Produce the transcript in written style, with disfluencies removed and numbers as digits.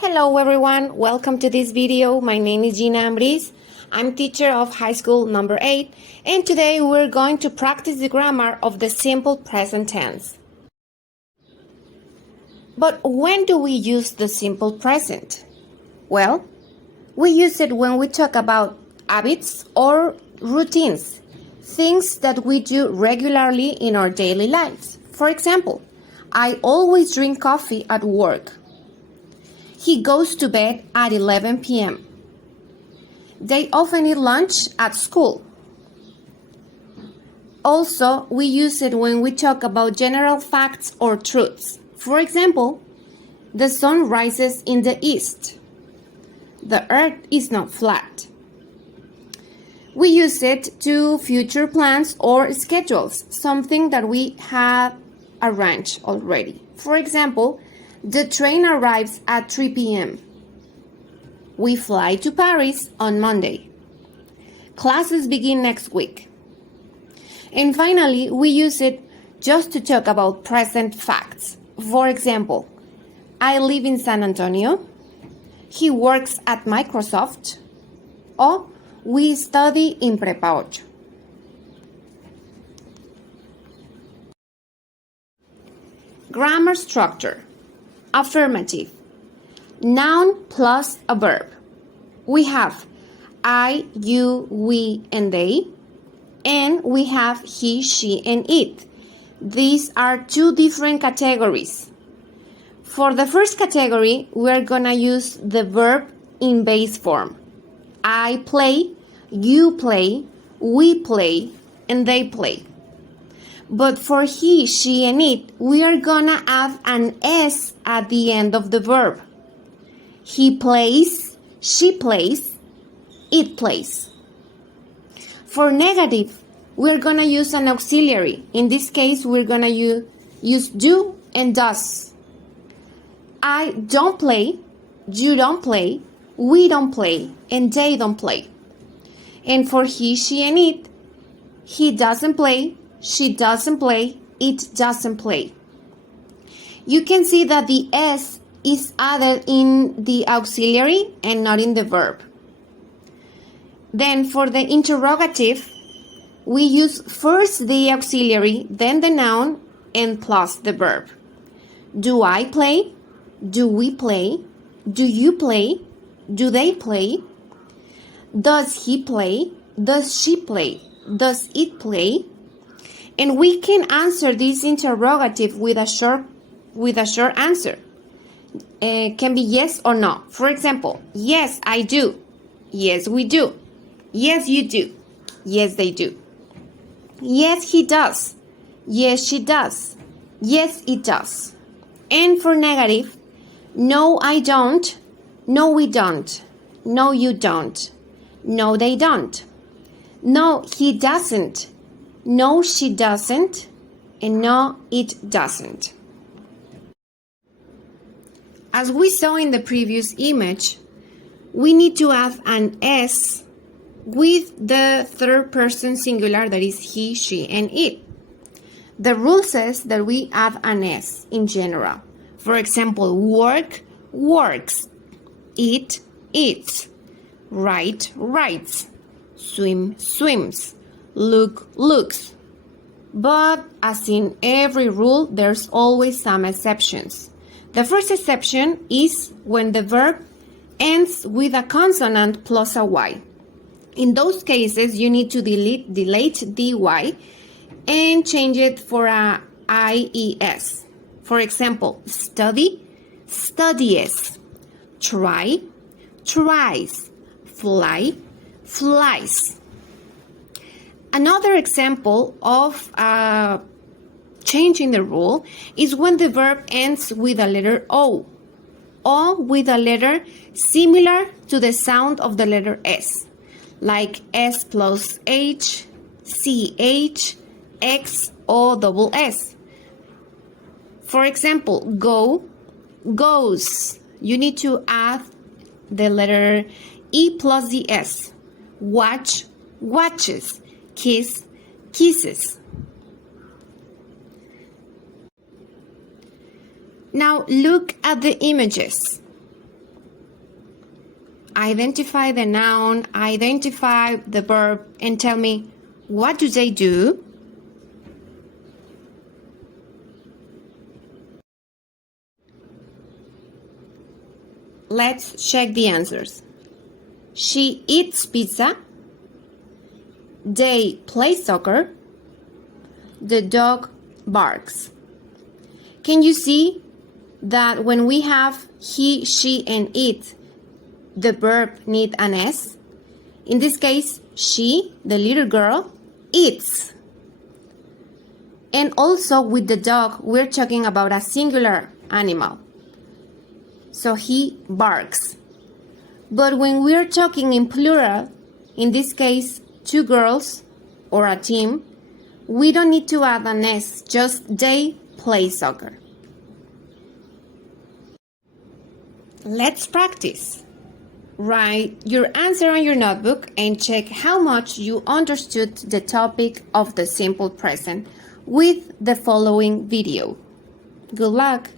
Hello everyone, welcome to this video. My name is Gina Ambris. I'm teacher of high school number 8 and today we're going to practice the grammar of the simple present tense. But when do we use the simple present? Well, we use it when we talk about habits or routines, things that we do regularly in our daily lives. For example, I always drink coffee at work. He goes to bed at 11 p.m. They often eat lunch at school. Also, we use it when we talk about general facts or truths. For example, the sun rises in the east. The earth is not flat. We use it to future plans or schedules, something that we have arranged already. For example, the train arrives at 3 p.m. We fly to Paris on Monday. Classes begin next week. And finally, we use it just to talk about present facts. For example, I live in San Antonio. He works at Microsoft. Or we study in Prepa 8. Grammar structure. Affirmative. Noun plus a verb. We have I, you, we, and they. And we have he, she, and it. These are two different categories. For the first category, we're gonna use the verb in base form. I play, you play, we play, and they play. But for he, she, and it, we are gonna add an S at the end of the verb. He plays, she plays, it plays. For negative, we're gonna use an auxiliary. In this case, we're gonna use do and does. I don't play, you don't play, we don't play, and they don't play. And for he, she, and it, he doesn't play, she doesn't play, it doesn't play. You can see that the S is added in the auxiliary and not in the verb. Then for the interrogative, we use first the auxiliary, then the noun, and plus the verb. Do I play? Do we play? Do you play? Do they play? Does he play? Does she play? Does it play? And we can answer this interrogative with a short answer. Can be yes or no. For example, yes, I do. Yes, we do. Yes, you do. Yes, they do. Yes, he does. Yes, she does. Yes, it does. And for negative, no, I don't. No, we don't. No, you don't. No, they don't. No, he doesn't. No, she doesn't, and no, it doesn't. As we saw in the previous image, we need to add an S with the third person singular, that is he, she, and it. The rule says that we add an S in general. For example, work, works, eat, eats, write, writes, swim, swims, look, looks. But as in every rule, there's always some exceptions. The first exception is when the verb ends with a consonant plus a Y. In those cases, you need to delete the Y and change it for a IES. For example, study, studies, try, tries, fly, flies. Another example of changing the rule is when the verb ends with a letter O or with a letter similar to the sound of the letter S, like S plus H, CH, X, or double S. For example, go, goes. You need to add the letter E plus the S. Watch, watches. Kiss, kisses. Now look at the images. identify the noun, identify the verb, and tell me, what do they do? Let's check the answers. She eats pizza. They play soccer. The dog barks. Can you see that when we have he, she, and it, the verb need an S? In this case, she, the little girl, eats. And also with the dog, we're talking about a singular animal. So he barks. But when we're talking in plural, in this case, two girls or a team, we don't need to add an S, just they play soccer. Let's practice. Write your answer on your notebook and check how much you understood the topic of the simple present with the following video. Good luck!